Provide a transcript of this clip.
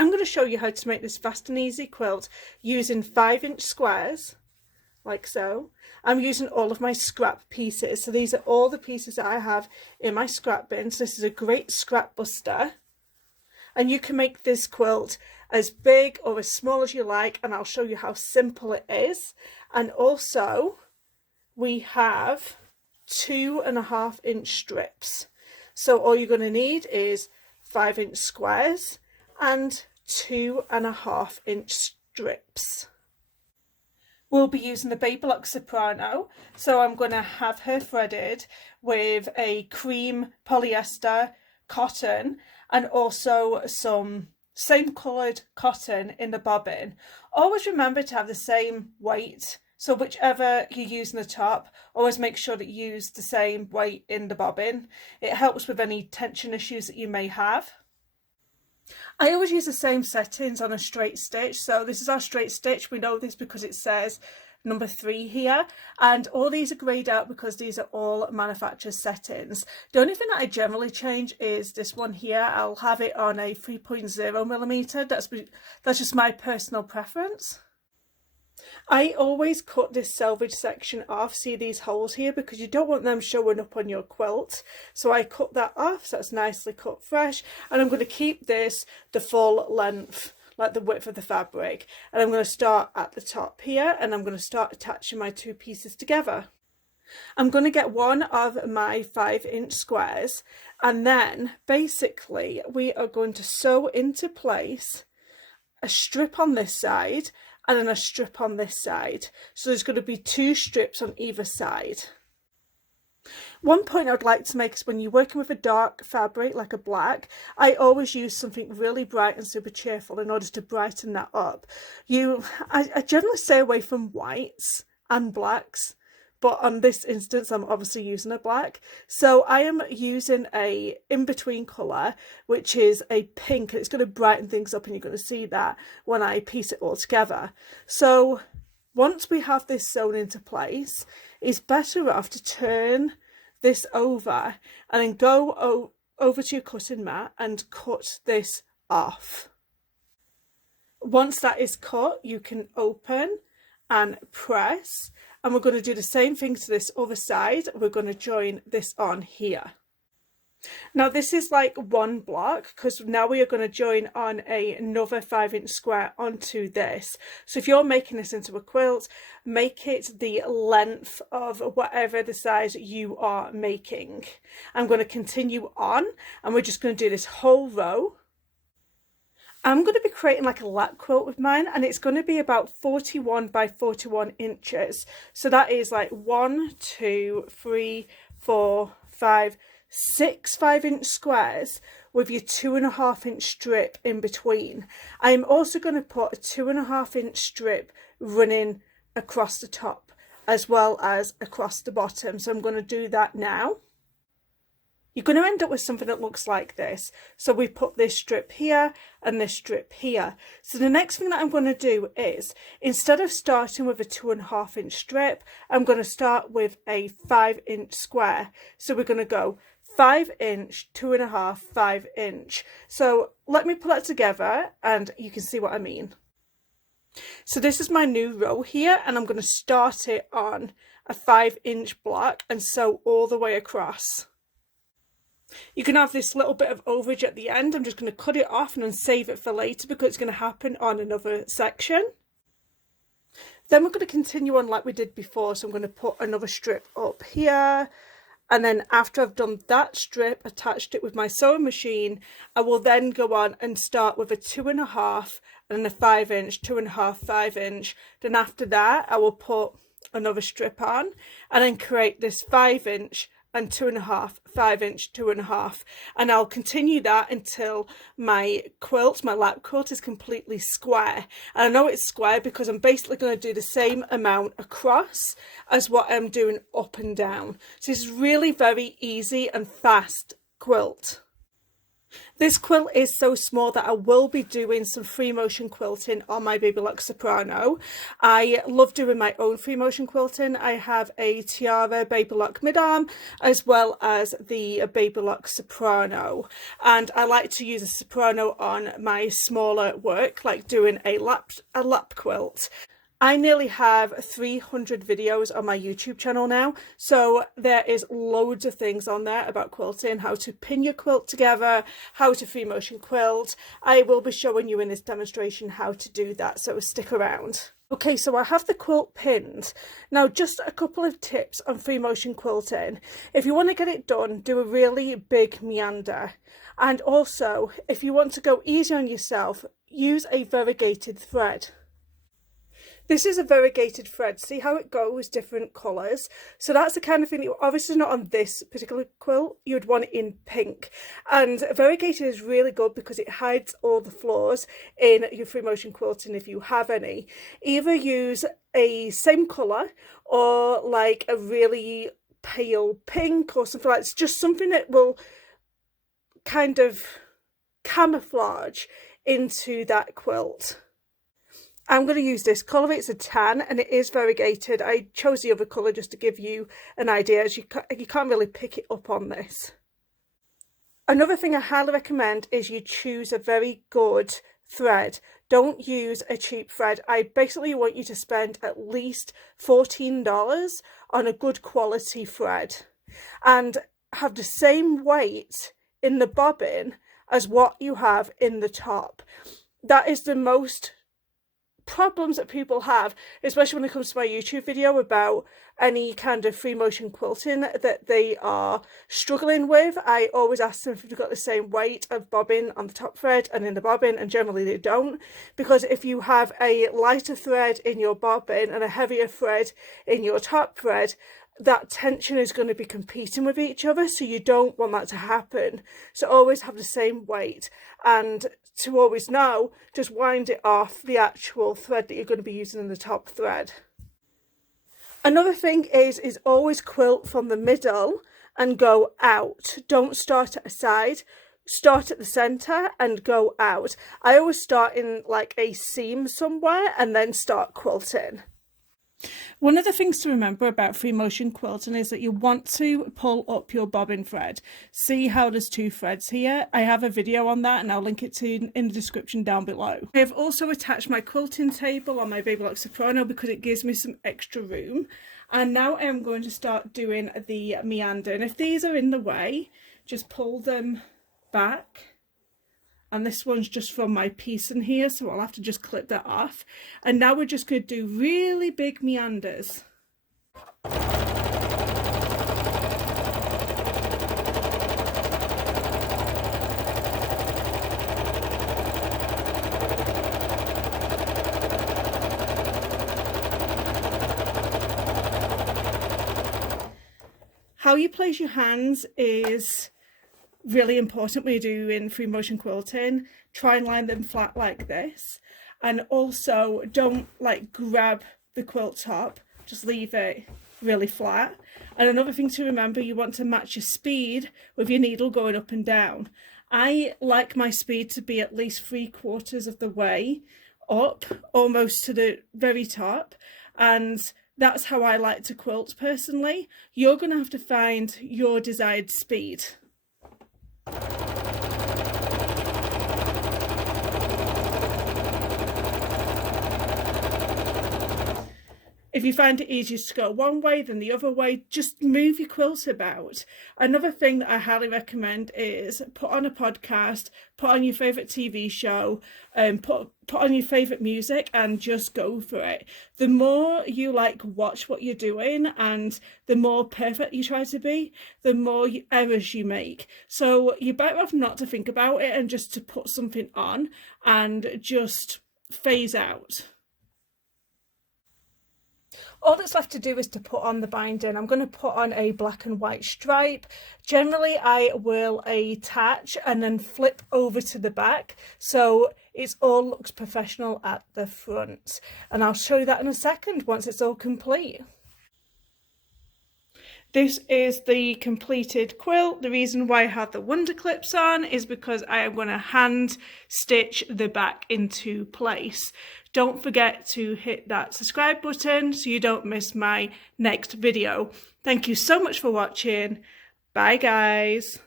I'm going to show you how to make this fast and easy quilt using 5-inch squares, like so. I'm using all of my scrap pieces, so these are all the pieces that I have in my scrap bin. So this is a great scrap buster, and you can make this quilt as big or as small as you like, and I'll show you how simple it is. And also we have 2.5-inch strips, so all you're going to need is 5-inch squares and 2.5-inch strips. We'll be using the Baby Lock Soprano, so I'm going to have her threaded with a cream polyester cotton and also some same coloured cotton in the bobbin. Always remember to have the same weight, so whichever you use in the top, always make sure that you use the same weight in the bobbin. It helps with any tension issues that you may have. I always use the same settings on a straight stitch, so this is our straight stitch. We know this because it says number 3 here, and all these are greyed out because these are all manufacturer settings. The only thing that I generally change is this one here. I'll have it on a 3.0mm. That's just my personal preference. I always cut this selvage section off, see these holes here, because you don't want them showing up on your quilt. So I cut that off, so it's nicely cut fresh, and I'm going to keep this the full length, like the width of the fabric. And I'm going to start at the top here, and I'm going to start attaching my 2 pieces together. I'm going to get one of my 5-inch squares, and then basically we are going to sew into place a strip on this side and then a strip on this side. So there's going to be 2 strips on either side. One point I would like to make is when you're working with a dark fabric like a black, I always use something really bright and super cheerful in order to brighten that up. I generally stay away from whites and blacks, but on this instance I'm obviously using a black. So I am using a in-between colour, which is a pink, and it's going to brighten things up, and you're going to see that when I piece it all together. So once we have this sewn into place, it's better off to turn this over and then go over to your cutting mat and cut this off. Once that is cut, you can open and press, and we're going to do the same thing to this other side. We're going to join this on here. Now this is like one block, because now we are going to join on another 5-inch square onto this. So if you're making this into a quilt, make it the length of whatever the size you are making. I'm going to continue on, and we're just going to do this whole row. I'm going to be creating like a lap quilt with mine, and it's going to be about 41 by 41 inches. So that is like 1, 2, 3, 4, 5, 6 5-inch squares with your 2.5-inch strip in between. I'm also going to put a 2.5-inch strip running across the top as well as across the bottom. So I'm going to do that now. You're going to end up with something that looks like this. So we put this strip here and this strip here. So the next thing that I'm going to do is, instead of starting with a 2.5-inch strip, I'm going to start with a 5-inch square. So we're going to go 5-inch, 2.5, 5-inch. So let me put that together and you can see what I mean. So this is my new row here, and I'm going to start it on a 5-inch block and sew all the way across. You can have this little bit of overage at the end. I'm just going to cut it off and then save it for later because it's going to happen on another section. Then we're going to continue on like we did before. So I'm going to put another strip up here. And then after I've done that strip, attached it with my sewing machine, I will then go on and start with a 2.5 and then a 5-inch, 2.5, 5-inch. Then after that, I will put another strip on and then create this 5-inch and 2.5, 5-inch, 2.5, and I'll continue that until my quilt, my lap quilt, is completely square. And I know it's square because I'm basically going to do the same amount across as what I'm doing up and down. So it's really very easy and fast quilt. This quilt is so small that I will be doing some free motion quilting on my Baby Lock Soprano. I love doing my own free motion quilting. I have a Tiara Baby Lock mid-arm as well as the Baby Lock Soprano, and I like to use a Soprano on my smaller work, like doing a lap quilt. I nearly have 300 videos on my YouTube channel now, so there is loads of things on there about quilting, how to pin your quilt together, how to free motion quilt. I will be showing you in this demonstration how to do that, so stick around. Okay, so I have the quilt pinned. Now, just a couple of tips on free motion quilting. If you want to get it done, do a really big meander. And also, if you want to go easy on yourself, use a variegated thread. This is a variegated thread. See how it goes, different colours. So that's the kind of thing that obviously not on this particular quilt, you would want it in pink. And variegated is really good because it hides all the flaws in your free motion quilting if you have any. Either use a same colour or like a really pale pink or something like that. It's just something that will kind of camouflage into that quilt. I'm going to use this colour. It's a tan and it is variegated. I chose the other colour just to give you an idea, as you can't really pick it up on this. Another thing I highly recommend is you choose a very good thread. Don't use a cheap thread. I basically want you to spend at least $14 on a good quality thread and have the same weight in the bobbin as what you have in the top. That is the most problems that people have, especially when it comes to my YouTube video about any kind of free motion quilting that they are struggling with. I always ask them if they've got the same weight of bobbin on the top thread and in the bobbin, and generally they don't, because if you have a lighter thread in your bobbin and a heavier thread in your top thread, that tension is going to be competing with each other, so you don't want that to happen. So always have the same weight, and to always know, just wind it off the actual thread that you're going to be using in the top thread. Another thing is always quilt from the middle and go out. Don't start at a side. Start at the centre and go out. I always start in like a seam somewhere and then start quilting. One of the things to remember about free motion quilting is that you want to pull up your bobbin thread. See how there's two threads here? I have a video on that and I'll link it to in the description down below. I have also attached my quilting table on my Baby Lock Soprano because it gives me some extra room. And now I'm going to start doing the meander. And if these are in the way, just pull them back. And this one's just from my piece in here, so I'll have to just clip that off. And now we're just going to do really big meanders. How you place your hands is really important when you're doing free motion quilting. Try and line them flat like this, and also don't like grab the quilt top, just leave it really flat. And another thing to remember, you want to match your speed with your needle going up and down. I like my speed to be at least 3/4 of the way up, almost to the very top, and that's how I like to quilt personally. You're going to have to find your desired speed. If you find it easier to go one way than the other way, just move your quilt about. Another thing that I highly recommend is put on a podcast, put on your favourite TV show, put on your favourite music and just go for it. The more you watch what you're doing and the more perfect you try to be, the more errors you make. So you're better off not to think about it and just to put something on and just phase out. All that's left to do is to put on the binding. I'm going to put on a black and white stripe. Generally, I will attach and then flip over to the back, so it all looks professional at the front. And I'll show you that in a second once it's all complete. This is the completed quilt. The reason why I have the wonder clips on is because I am going to hand stitch the back into place. Don't forget to hit that subscribe button so you don't miss my next video. Thank you so much for watching. Bye guys.